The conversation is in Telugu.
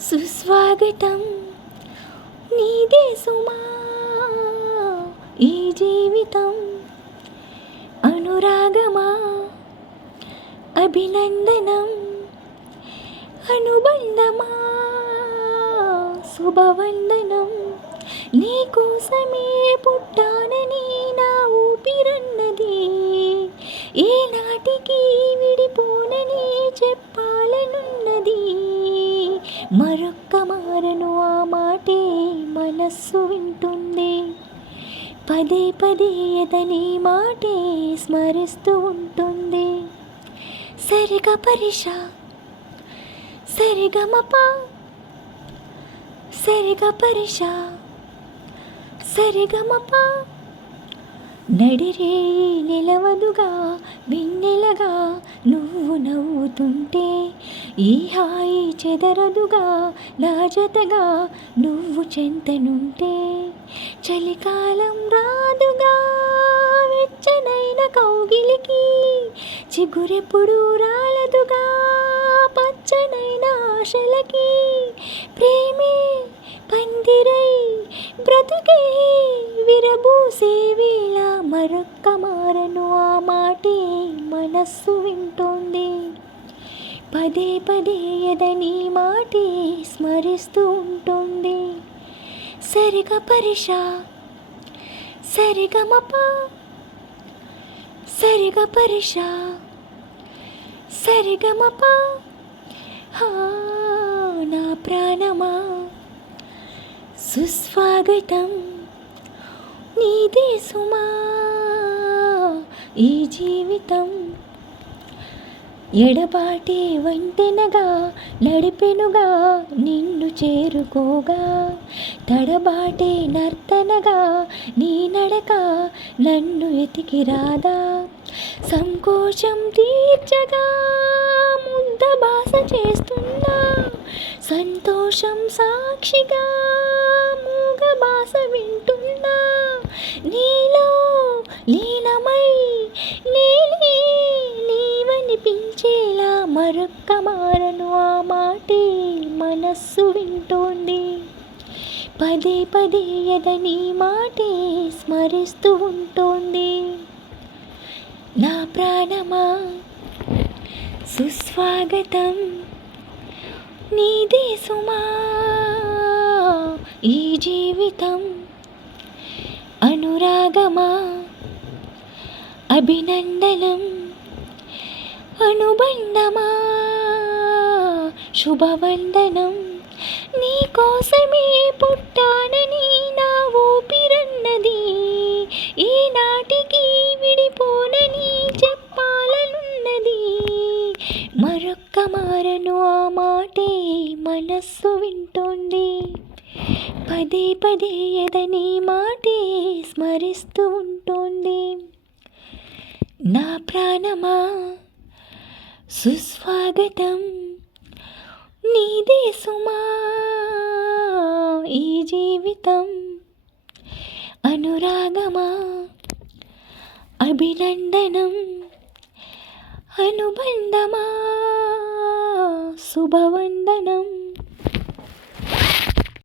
సుస్వాగతం. నీదే సుమా ఈ జీవితం అనురాగమా? అభినందనం అనుబంధమా? శుభవందనం నీకోసమే పుట్టానని నా ఊపిరన్నది. ఏనాటికి విడిపోనని చెప్పా మరొక్క మారను ఆ మాటే మనస్సు వింటుంది. పదే పదే అతని మాటే స్మరిస్తూ ఉంటుంది. సరిగా పరిష సరిగమప సరిగా పరిష సరిగమప నడిరే నిలవదుగా వెన్నెలగా నువ్వు నవ్వుతుంటే ఈ హాయి చెదరదుగా నాజతగా నువ్వు చెంతనుంటే చలికాలం రాదుగా వెచ్చనైన కౌగిలికి చిగురెప్పుడు రాలదుగా పచ్చనైన ఆశలకి ప్రేమే పందిరై బ్రతుకే విరబూసే వేళ మరొక్క మారను ఆ మాటే మనస్సు వింటూ పదే పదే ఎదని మాటే స్మరిస్తూ ఉంటుంది సరిగ పరిష సరిగమప సరిగ పరిష సరిగమప హా, నా ప్రాణమా సుస్వాగతం నీదే సుమా ఈ జీవితం ఎడబాటే వంతెనగా నడిపెనుగా నిన్ను చేరుకోగా. తడబాటే నర్తనగా నీ నడక నన్ను ఎతికిరాదా సంకోచం తీర్చగా ముద్ద బాస చేస్తున్నా సంతోషం సాక్షిగా మూగ బాస మరొక్క మారను ఆ మాటే మనస్సు వింటోంది. పదే పదే ఎదని మాటే స్మరిస్తూ ఉంటోంది. నా ప్రాణమా? సుస్వాగతం నీదే సుమా ఈ జీవితం అనురాగమా? అభినందనం అనుబంధమా? శుభవందనం. నీకోసమే పుట్టానని నా ఊపిరన్నది. ఈనాటికి విడిపోనని చెప్పాలనున్నది. మరొక్క మారను ఆ మాటే మనస్సు వింటోంది. పదే పదే ఎదని మాటే స్మరిస్తూ ఉంటుంది. నా ప్రాణమా? సుస్వాగతం. నీదే సుమా ఈ జీవితం అనురాగమా? అభినందనం అనుబంధమా? శుభవందనం